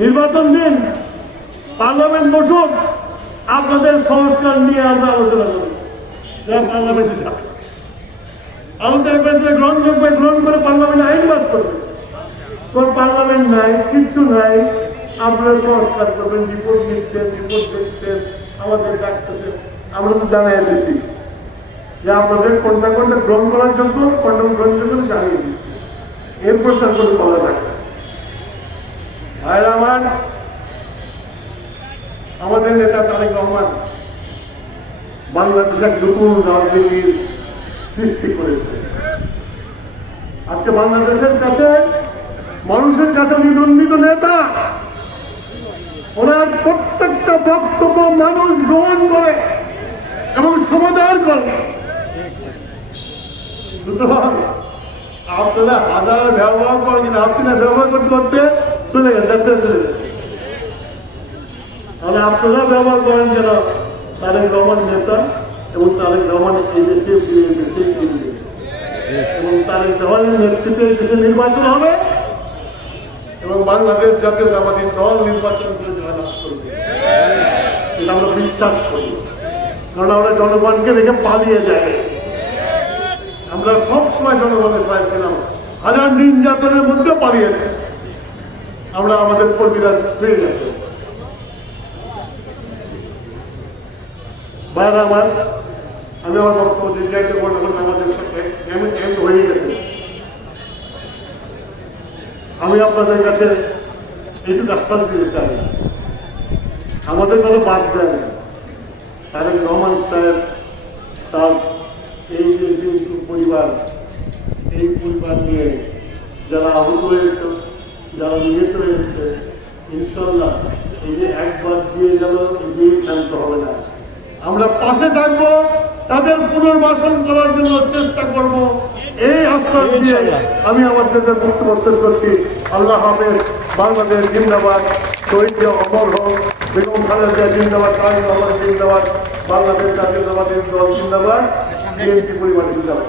নির্বাচন দিন, পার্লামেন্ট বসুন আপনাদের সংস্কার নিয়ে আমরা আলোচনা করি যা পার্লামেন্টে যাবে। আমাদের কাছে গ্রহণযোগ্য গ্রহণ করে পার্লামেন্টে আইন পাস করবে। কোন পার্লামেন্ট নাই কিচ্ছু নাই, আপনারা সংস্কার করবেন, রিপোর্ট নিচ্ছেন রিপোর্ট দেখছেন, আমাদের ডাকতেছেন। আমরা তো জানাই দিছি যে আপনাদের কোনটা কোনটা গ্রহণ করার জন্য কোনটা গ্রহণ জন্য দিচ্ছি। এরপর তার কোনো বলা থাকে আমার আমাদের নেতা তারেক রহমান বাংলাদেশের নতুন রাজনীতির সৃষ্টি করেছে। আজকে বাংলাদেশের কাছে, মানুষের কাছে নিবন্ধিত নেতা, ওনার প্রত্যেকটা বক্তব্য মানুষ গ্রহণ করে এবং সমাধান করে। আপনারা হাজার ব্যবহার কিন্তু আছি না ব্যবহার করতে করতে চলে গেছে দেশে চলে তাহলে আপনারা ব্যবহার করেন যেন তারেক রহমান নেতা এবং তারেক রহমান এই দেশে এবং তারেক রহমানের নেতৃত্বে দেশে নির্বাচন হবে। এবং বাংলাদেশ জাতীয়তাবাদী দল নির্বাচন করে এটা আমরা বিশ্বাস করি। কারণ আমরা জনগণকে রেখে পালিয়ে যাই আমরা সবসময় জনগণের সাথে ছিলাম। হাজার নির্যাতনের মধ্যে পালিয়েছে। আমরা আমাদের কর্মীরা ফিরে গেছে। বাইরে আমার, আমি আমার বক্তব্য আমাদের সাথে হয়ে গেছে। আমি আপনাদের কাছে এইটুকু আশ্বাস দিতে চাই। আমাদের কথা বাদ দেন। তারেক রহমান সাহেব তার এই যে পরিবার, এই পরিবার নিয়ে যারা আহত হয়েছে যারা নিহত হয়েছে ইনশাল্লাহ এই যে একবার দিয়ে গেল এই যে ক্ষান্ত হবে না। আমরা পাশে থাকব তাদের পুনর্বাসন করার জন্য চেষ্টা করব। এই আশ্বাস দিয়ে আমি আমার দেশের বক্তব্য শেষ করছি। আল্লাহ হাফেজ বাংলাদেশ জিন্দাবাদ শহীদ অমর হোক বেগম খালেদা জিন্দাবাদ তারেক রহমান জিন্দাবাদ বাংলাদেশ জাতীয়তাবাদী দল জিন্দাবাদ বিএনপি পরিবার জিন্দাবাদ।